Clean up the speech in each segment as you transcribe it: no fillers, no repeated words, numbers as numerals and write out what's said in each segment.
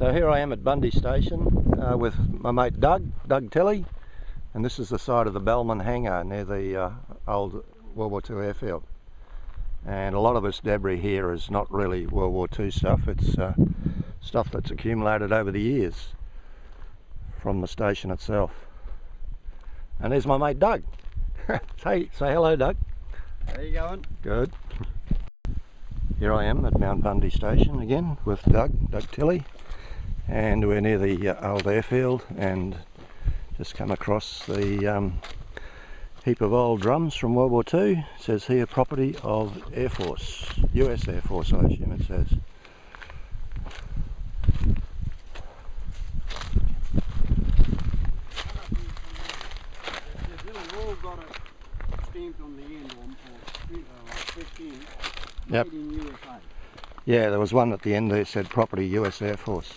So here I am at Bundy Station with my mate Doug Tilley, and this is the side of the Bellman hangar near the old World War II airfield. And a lot of this debris here is not really World War II stuff, it's stuff that's accumulated over the years from the station itself. And there's my mate Doug. Say hello, Doug. How you going? Good. Here I am at Mount Bundy Station again with Doug Tilley, and we're near the old airfield and just come across the heap of old drums from World War II. It says here property of Air Force, US Air Force I assume it says. On the end or pressed in, yep. Made in USA. Yeah, there was one at the end there said property US Air Force.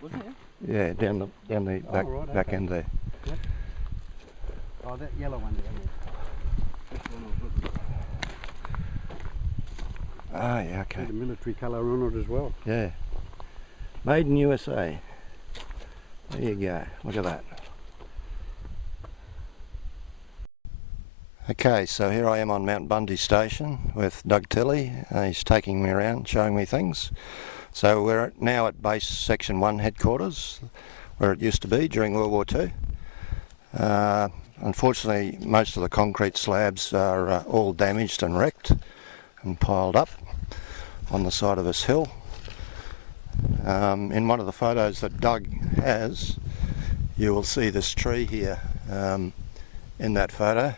Was there? Yeah, down the back, right, back okay. end there. Yep. Oh, that yellow one down there. That's the one I was looking for. Ah, yeah, okay. Got a military colour on it as well. Yeah. Made in USA. There you go. Look at that. Okay, so here I am on Mount Bundy Station with Doug Tilley. He's taking me around, showing me things. So we're now at Base Section 1 headquarters, where it used to be during World War II. Unfortunately, most of the concrete slabs are all damaged and wrecked and piled up on the side of this hill. In one of the photos that Doug has, you will see this tree here in that photo.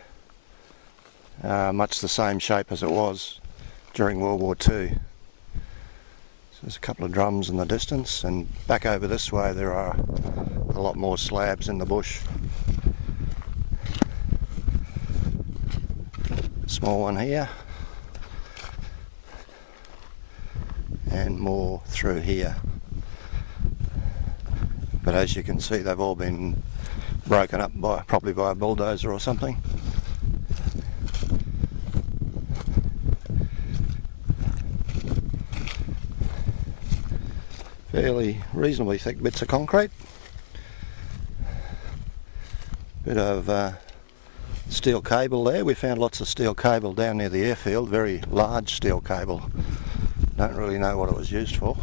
Much the same shape as it was during World War II. So there's a couple of drums in the distance, and back over this way there are a lot more slabs in the bush. Small one here, and more through here. But as you can see, they've all been broken up probably by a bulldozer or something. Fairly reasonably thick bits of concrete. Bit of steel cable there. We found lots of steel cable down near the airfield, very large steel cable. Don't really know what it was used for.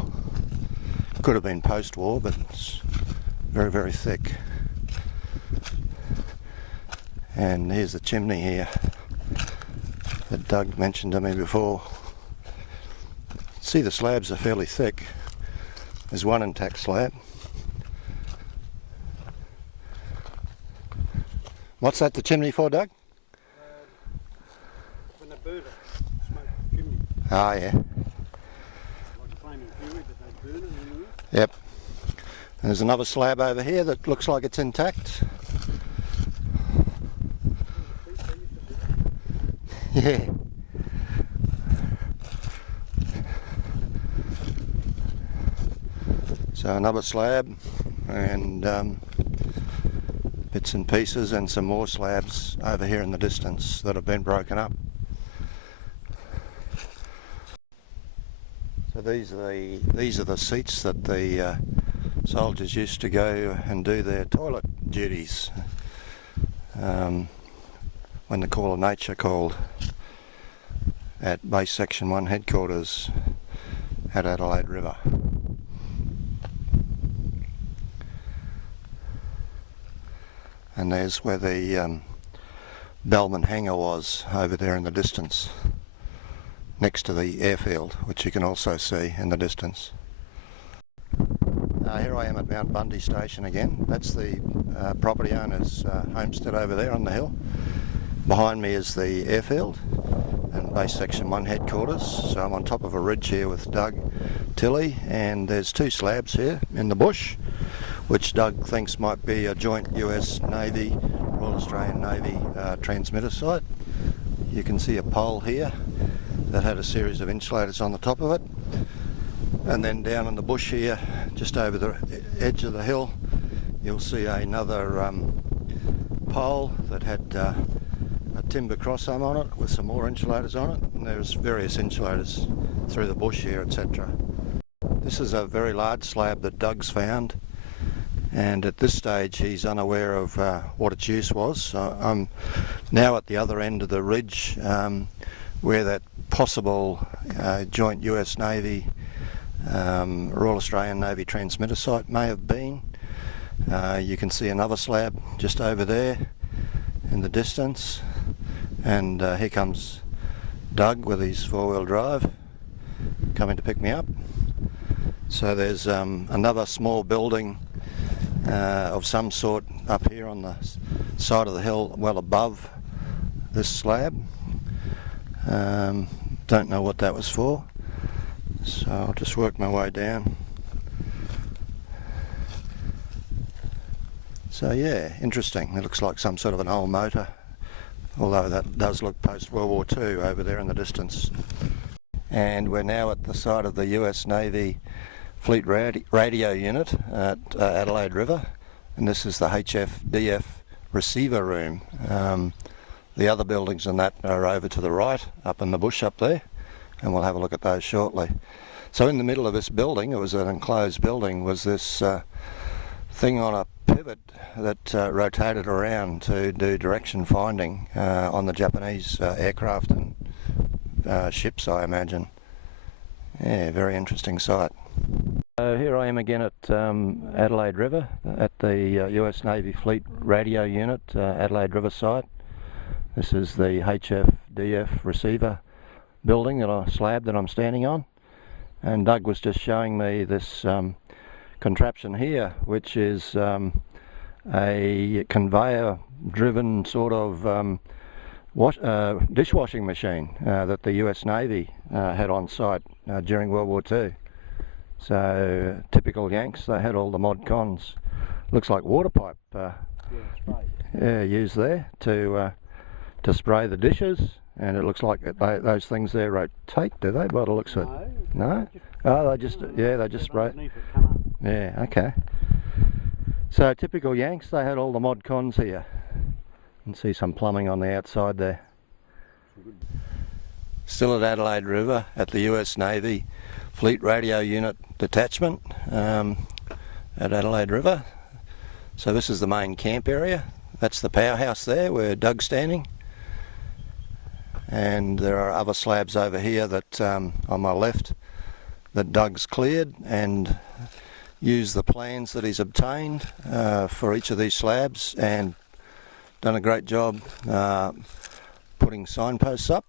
Could have been post-war, but it's very, very thick. And here's the chimney here that Doug mentioned to me before. See, the slabs are fairly thick. There's one intact slab. What's that the chimney for, Doug? When they burn it, smoke the chimney. Ah, yeah. Like flaming fury, but they burn it anyway. Yep. And there's another slab over here that looks like it's intact. Yeah. So another slab and bits and pieces, and some more slabs over here in the distance that have been broken up. So these are the seats that the soldiers used to go and do their toilet duties when the Call of Nature called at Base Section 1 headquarters at Adelaide River. And there's where the Bellman hangar was, over there in the distance, next to the airfield, which you can also see in the distance. Here I am at Mount Bundy Station again. That's the property owner's homestead over there on the hill. Behind me is the airfield and Base Section 1 headquarters. So I'm on top of a ridge here with Doug Tilley, and there's two slabs here in the bush, which Doug thinks might be a joint US Navy, Royal Australian Navy transmitter site. You can see a pole here that had a series of insulators on the top of it. And then down in the bush here, just over the edge of the hill, you'll see another pole that had a timber crossarm on it with some more insulators on it. And there's various insulators through the bush here, etc. This is a very large slab that Doug's found, and at this stage he's unaware of what its use was. So I'm now at the other end of the ridge where that possible joint US Navy Royal Australian Navy transmitter site may have been. You can see another slab just over there in the distance, and here comes Doug with his four-wheel drive coming to pick me up. So there's another small building of some sort up here on the side of the hill well above this slab. Don't know what that was for, so I'll just work my way down. So yeah, interesting. It looks like some sort of an old motor, although that does look post-World War II over there in the distance. And we're now at the site of the US Navy Fleet Radio Unit at Adelaide River, and this is the HFDF receiver room. The other buildings than that are over to the right, up in the bush up there, and we'll have a look at those shortly. So in the middle of this building, it was an enclosed building, was this thing on a pivot that rotated around to do direction finding on the Japanese aircraft and ships, I imagine. Yeah, very interesting site. So here I am again at Adelaide River at the US Navy Fleet Radio Unit, Adelaide River site. This is the HFDF receiver building, slab that I'm standing on. And Doug was just showing me this contraption here, which is a conveyor driven sort of dishwashing machine that the US Navy had on site during World War II. So typical Yanks, they had all the mod cons. Looks like water pipe used there to spray the dishes, and it looks like those things there rotate, do they, by the looks of it? No? Oh, they just spray. Yeah, okay. So typical Yanks, they had all the mod cons here. You can see some plumbing on the outside there. Still at Adelaide River at the US Navy Fleet Radio Unit Detachment at Adelaide River. So this is the main camp area. That's the powerhouse there where Doug's standing. And there are other slabs over here that on my left that Doug's cleared and used the plans that he's obtained for each of these slabs, and done a great job putting signposts up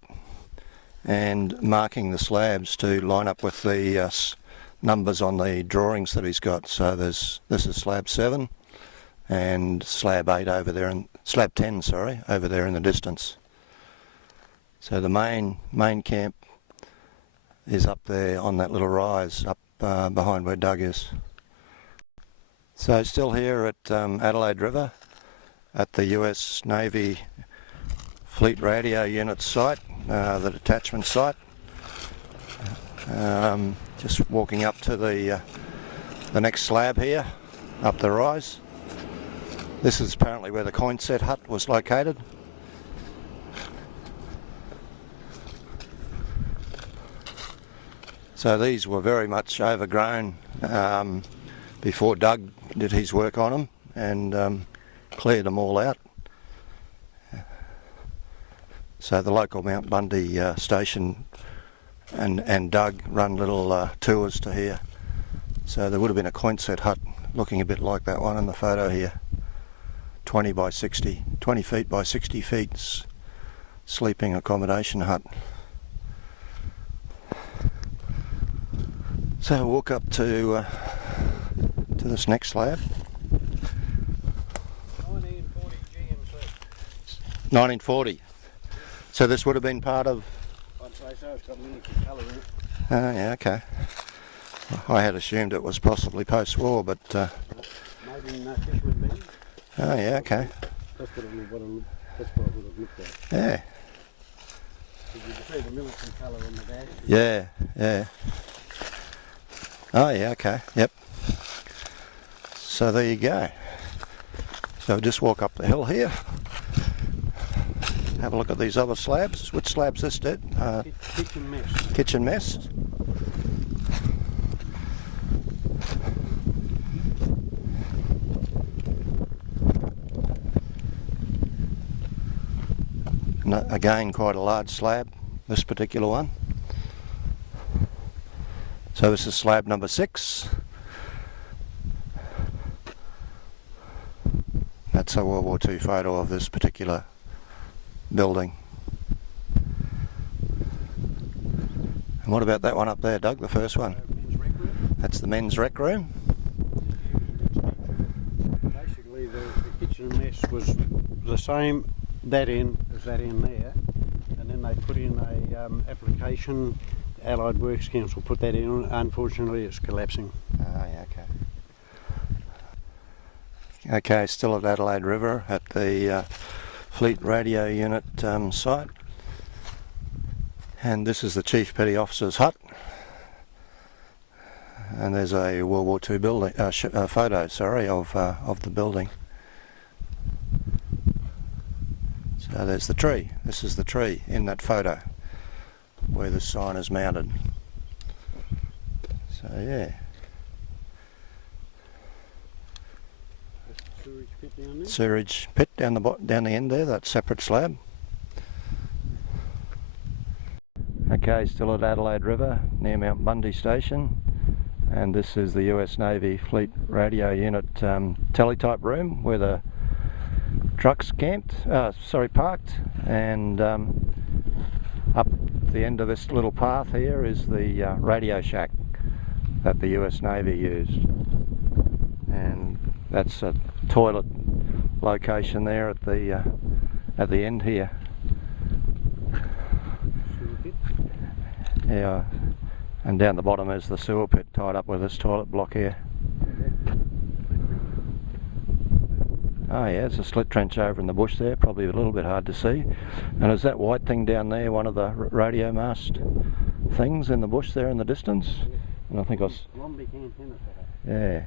and marking the slabs to line up with the numbers on the drawings that he's got. So this is slab 7 and slab 8 over there, and slab 10, sorry, over there in the distance. So the main camp is up there on that little rise up behind where Doug is. So still here at Adelaide River at the US Navy Fleet Radio Unit site, the detachment site. Just walking up to the next slab here, up the rise. This is apparently where the coin set hut was located. So these were very much overgrown before Doug did his work on them and cleared them all out. So the local Mount Bundy station and Doug run little tours to here. So there would have been a coin set hut looking a bit like that one in the photo here. 20 feet by 60 feet sleeping accommodation hut. So walk up to this next slab. 1940 GMC. 1940. So this would have been part of... I'd say so, it's got a miniature colour in it. Oh yeah, okay. I had assumed it was possibly post-war, but... Maybe fish would be. Oh yeah, okay. That's what it would have looked like. Yeah. Did you see the military colour on the dash? Yeah, yeah. Oh yeah, okay, yep. So there you go. So just walk up the hill here. Have a look at these other slabs. Which slab's this, Dad? Kitchen mess. Kitchen mess. again quite a large slab, this particular one. So this is slab number 6. That's a World War II photo of this particular building. And what about that one up there, Doug, the first one? That's the men's rec room. Basically the kitchen mess was the same that end as that end there, and then they put in a application. Allied Works Council put that in. Unfortunately it's collapsing. Ah, yeah, okay. Okay, still at Adelaide River at the Fleet Radio Unit site, and this is the Chief Petty Officer's hut, and there's a World War II building photo, sorry, of the building. So there's the tree. This is the tree in that photo where the sign is mounted. So yeah. Sewerage pit down there. Sewerage pit down the end there, that separate slab. Okay, still at Adelaide River near Mount Bundy station, and this is the US Navy Fleet Radio Unit teletype room where the trucks parked, and up the end of this little path here is the radio shack that the US Navy used, and that's a toilet location there at the end here. Yeah, and down the bottom is the sewer pit tied up with this toilet block here. Oh yeah, it's a slit trench over in the bush there, probably a little bit hard to see. And is that white thing down there one of the radio mast things in the bush there in the distance? And I think I was... One big antenna for that. Yeah.